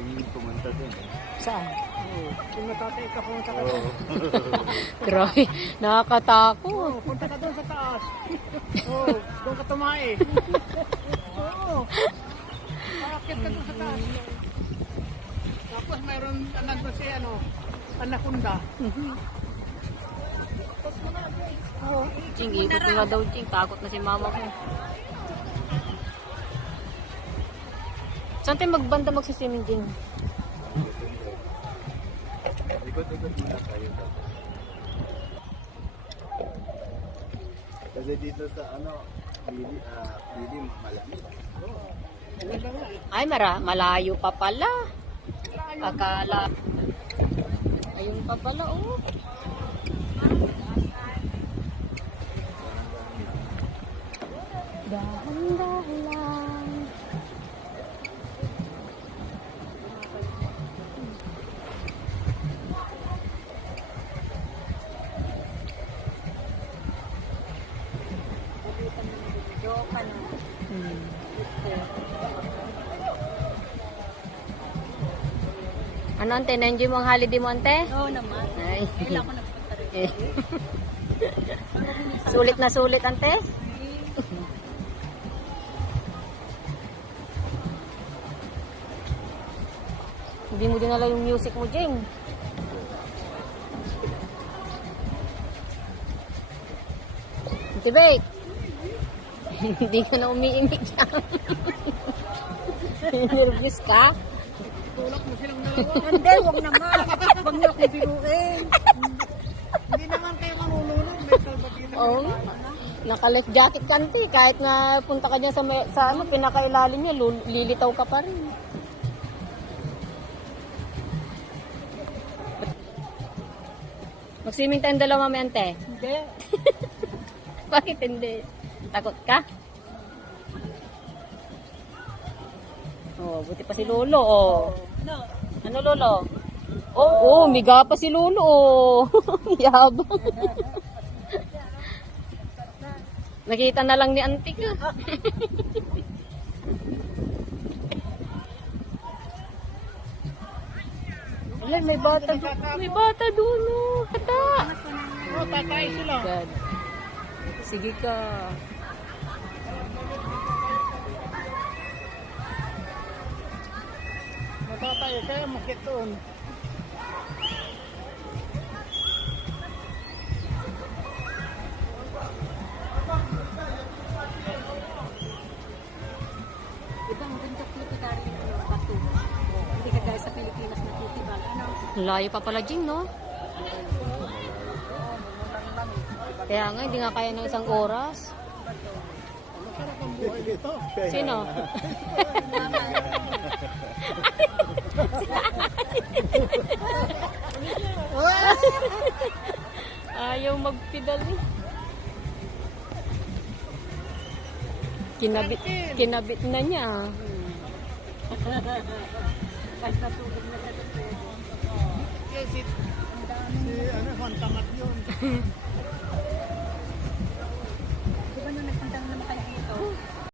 tingin pumunta dun. Saan? Kung natatay ka, pumunta ka Oo. doon. Grabe, nakakatakot. Punta ka doon sa taas. Oo, doon ka tumae. Oo. Marakit ka doon sa taas. Tapos mayroon nandun si Anaconda. Oo. Ching, ikot nga daw, Ching. Takot na si mama ko. Saan tayo magbanda magsiswimming, Ching? Ikot-ikot muna tayo. Kasi dito sa Bili malamig. Ay, malayo pa pala. Akala. Ayun pa pala, oh. Dahan-dahan lang. Ano, ante? Na-enjoy mo ang holiday mo, ante? Oo naman. Ay. Kailan ko nagpunta rin. Sulit na sulit, ante? Hindi mo dinala yung music mo, Jing. Tibet. Hindi ka na umiimik lang. Nervous ka? Tulak mo silang dalawa. Hindi, wag naman. Wag niyo akong biruin. Hindi naman kayo marunong. May salbatino. Oo. Naka-life jacket ka, ante. Kahit na punta ka dyan sa pinakailalim niya, lilitaw ka pa rin. Mag-swimming tayong dalawa, mami, ante. Hindi. Bakit hindi? Takot ka? Oh, buti pa si Lolo, oh. Ano? Ano, Lolo? Oh, miga pa si Lolo, oh. Yabang. Nakita na lang ni Auntie ka. Alay, may bata doon. May bata doon, oh. Kata. Oo, tatay sila. God. Sige ka. Matatay, kaya makit doon. Ibang bundok military yung bato. Hindi ka guys sa Pilipinas na titibal. Ano? Layo pa pala, Jing, no? Kaya nga, hindi nga kaya ng isang oras. Masarap ang buhay dito. Sino? Ayaw magpedal eh. Kinabit na niya. Kahit natulog na ka doon. Yes, Juan Tamat yun.